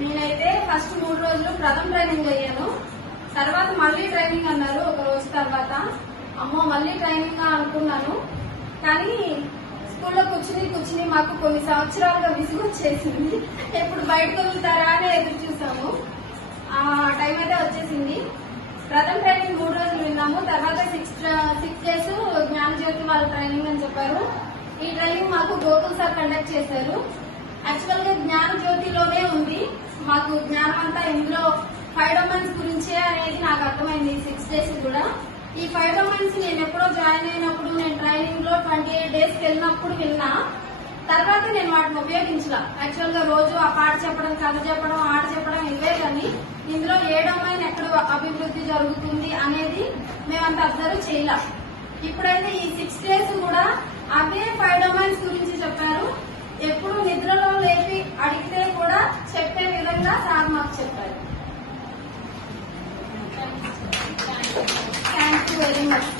నేనైతే ఫస్ట్ 3 రోజులు ప్రథమ ట్రైనింగ్ అయ్యాను. తర్వాత మళ్ళీ ట్రైనింగ్ అన్నారు ఒక రోజు తర్వాత. అమ్మో మళ్ళీ ట్రైనింగ్ అనుకున్నాను. కానీ స్కూల్లో కూర్చుని మాకు కొన్ని సంవత్సరాలుగా విసుగు వచ్చేసింది. ఎప్పుడు బయటకు వదులుతారా అని ఎదురు చూసాము. ఆ టైం అయితే వచ్చేసింది. ప్రథమ ట్రైనింగ్ 3 రోజులు విన్నాము. తర్వాత 6 డేస్ జ్ఞానజ్యోతి వాళ్ళ ట్రైనింగ్ అని చెప్పారు. ఈ ట్రైనింగ్ మాకు గోకుల్ సార్ కండక్ట్ చేశారు. యాక్చువల్ గా జ్ఞానజ్యోతిలోనే ఉంది. మాకు జ్ఞానం అంతా ఇందులో 5 డొమైన్స్ గురించే అనేది నాకు అర్థమైంది 6 డేస్ కూడా. ఈ 5 డొమైన్స్ నేను ఎప్పుడో జాయిన్ అయినప్పుడు నేను ట్రైనింగ్ లో 28 డేస్ వెళ్ళినప్పుడు విన్నా. తర్వాత నేను వాటిని ఉపయోగించలా. యాక్చువల్ గా రోజు ఆ పాట చెప్పడం, కథ చెప్పడం, ఆట చెప్పడం ఇవే కానీ ఇందులో ఏ డొమైన్ ఎక్కడ అభివృద్ధి జరుగుతుంది అనేది మేమంత అబ్జర్వ్ చేయాల. ఇప్పుడైతే ఈ 6 డేస్ కూడా అవే 5 డొమైన్స్ గురించి చెప్పారు. ఎప్పుడు నిద్రలో లేపి అడిగితే కూడా చెప్పే విధంగా సార్ మాకు చెప్పారు. Thank you very much.